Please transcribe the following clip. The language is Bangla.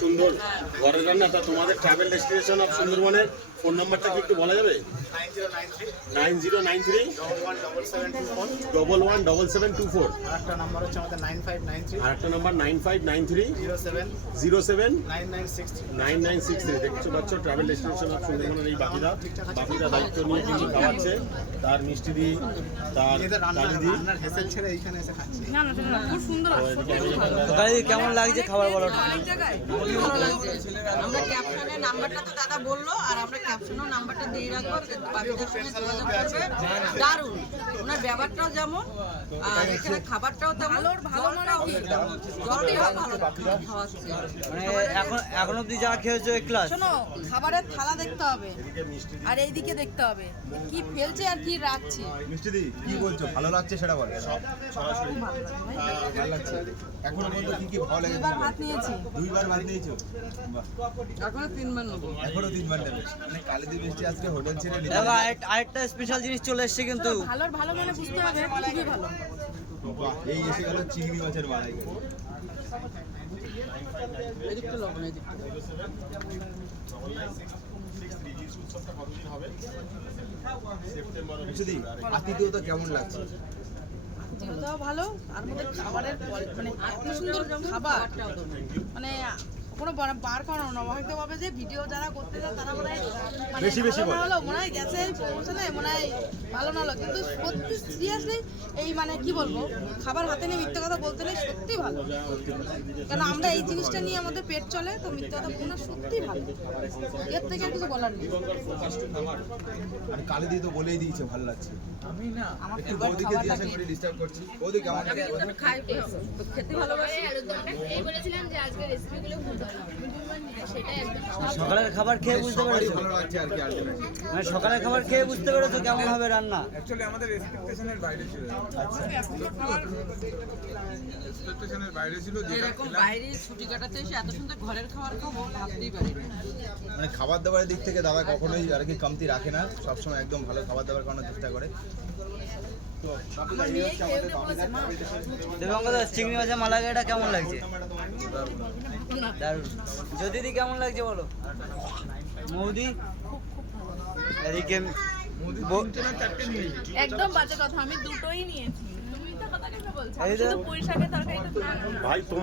সুন্দর। ঘরের রান্না তোমাদের ট্রাভেল ডেস্টিনেশন অফ সুন্দরবনের ফোন নাম্বারটা কি একটু বলা যাবে? Nine zero nine three double one double seven two four একটা নাম্বার হচ্ছে আমাদের নাইন ফাইভ নাইন থ্রি। আর একটা number nine five nine three zero seven. Zero seven nine nine six three. Nine nine six three. দেখতে পাচ্ছ ট্রাভেল ডেস্টিনেশন অফ সুন্দরবনের এই বাকিরা বাকিরা দায়িত্ব নিয়ে কিন্তু খাওয়াচ্ছে। তার মিষ্টি দি তার নিজেদের দি। হেসেল ছেড়ে এইখানে এসে খাচ্ছি। না না না, খুব সুন্দর সত্যি খুব ভালো তো কালি কেমন লাগছে খাবার বলো? অনেক জায়গায়। ভালো লাগছে। আমরা নাম্বারটা তো দাদা বলল আর আমরা ক্যাপশনের নাম্বারটা দিয়ে রাখব বাকিদের সঙ্গে যোগাযোগ করবে। দারুণ। ওনার ব্যাপারটাও যেমন আর এখানে খাবারটাও তেমন ভালো মানে কি? জলটাও ভালো মানে এখন এখন অব্দি যা খেয়েছো ক্লাস শোনো খাবারের থালা দেখতে হবে আর এইদিকে দেখতে হবে কি ফেলছে আর কি রাখছে। মিষ্টিদি কি বলছো? ভালো লাগছে সেটা বল। সরাসরি। ভালো লাগছে এখনও পর্যন্ত কি কি ভালো লাগে দুবার ভাত নিয়েছি। দুইবার ভাত নিয়েছো? এখনও নেব। এখনও নেবে। মানে কালিদি মিষ্টি আজকে হোটেল ছেড়ে নিতে দেখো আরেকটা স্পেশাল জিনিস চলে এসছে কিন্তু। ভালো মানে বুঝতে হবে খুবই ভালো। এই এসে গেল চিংড়ি মাছের মালাই এদিকটা লবণ এদিকটা। আতিথেয়তা কেমন লাগছে? ভালো আর মধ্যে খাবারের মানে এত সুন্দর খাবার। মানে কোনো বার- বার করানো না। হয়তো ভাবে যে ভিডিও যারা করতে যায় তারা মনে হয় মানে বেশি বেশি হলো মনে হয় গেছে প্রমোশনে মনে হয় ভালো না হলো কিন্তু সত্যি সিরিয়াসলি এই মানে কি বলব খাবার হাতে নিয়ে মিথ্যে কথা বলতে নেই সত্যি ভালো। কারণ আমরা এই জিনিসটা নিয়ে আমাদের পেট চলে তো মিথ্যে কথা বলব না সত্যি ভালো। এর থেকে আর কিছু বলার নেই। আর কালিদি তো বলেই দিয়েছে ভালো লাগছে। আমার একটু favorite বৌদিকে খাবার করে ডিস্টার্ব করছি। আমি একটু খাই খেতে ভালোবাসি। এই বলেছিলাম যে আজকে রেসিপিগুলো সকালের খাবার খেয়ে বুঝতে পেরেছ? ভালো লাগছে আর কি আলটিমেটলি মানে সকালের খাবার খেয়ে বুঝতে পেরেছ কেমন হবে রান্না? অ্যাকচুয়ালি আমাদের এক্সপেকটেশনের বাইরে ছিল। এক্সপেকটেশনের বাইরে ছিল এরকম বাইরে ছুটি কাটাতে এসে এত সুন্দর ঘরের খাবার খাব ভাবতেই পারি মানে খাবার দাবারের দিক থেকে দাদা কখনোই আর কি কমতি রাখে না। সবসময় একদম ভালো খাবার দাবার খাওয়ানোর চেষ্টা করে। দেবঙ্গ চিংড়ি মাছের মালাগাটা কেমন লাগছে? দারুণ। দি কেমন লাগছে বলো? মৌদি? এদিকে একদম বাজে কথা আমি দুটোই নিয়েছি। মিথ্যা কথা কেন বলছো? শুধু পুঁই শাকের না, না। ভাই তোমার